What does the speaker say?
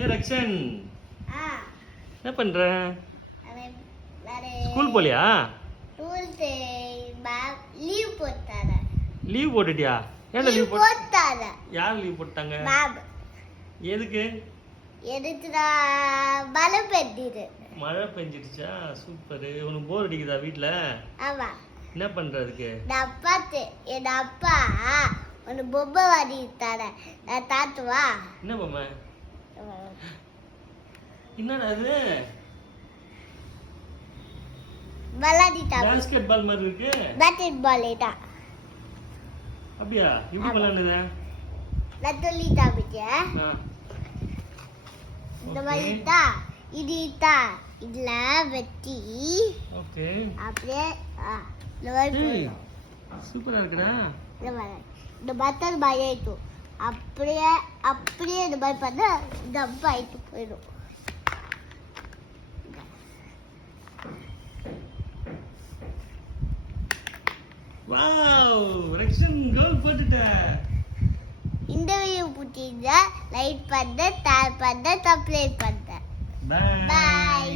ஏ ரக்ஷன் ஆ என்ன பண்ற? நானே ஸ்கூல் போலியா? லீவ் போட்டாங்க. லீவ் போட்டுட்டியா? ஏன்டா லீவ் போட்டாங்க? யார் லீவ் போட்டாங்க? மேம். எதுக்கு? எதுக்குடா? மழை பெய்யுது. மழை பெஞ்சிடுச்சா? சூப்பர். உனக்கு போர் அடிக்குதா வீட்ல? ஆமா. என்ன பண்றதுக்கு? என் அப்பா ஒரு பொம்மை வாங்கி தர. நான் தாத்துவா? என்ன பொம்மை? என்னடா அது? விளையாடிட்டா. பாஸ்கெட் பால் மாதிரி இருக்கு. பேஸ்கெட் பால் இதா. அப்படியா? எப்படி விளையாடுனது? நான் சொல்லிட்டா பிச்சை. இந்த மாதிரி இதா. இது இதா. இதுல வெட்டி. ஓகே. அப்படியே இந்த மாதிரி சூப்பரா இருக்குடா. இந்த பட்டர் பாய் ஆயிட்டு அப்படியே அப்படியே இந்த மாதிரி பண்ணா டப்பா ஆயிட்டு போயிடும். வாவ் ரக்ஷன் கோல் போட்டுட்ட. இந்த வீடியோ பிடிச்சிருந்தா லைக் பண்ண, ஷேர் பண்ண, சப்ஸ்கிரைப் பண்ண. பை. Bye.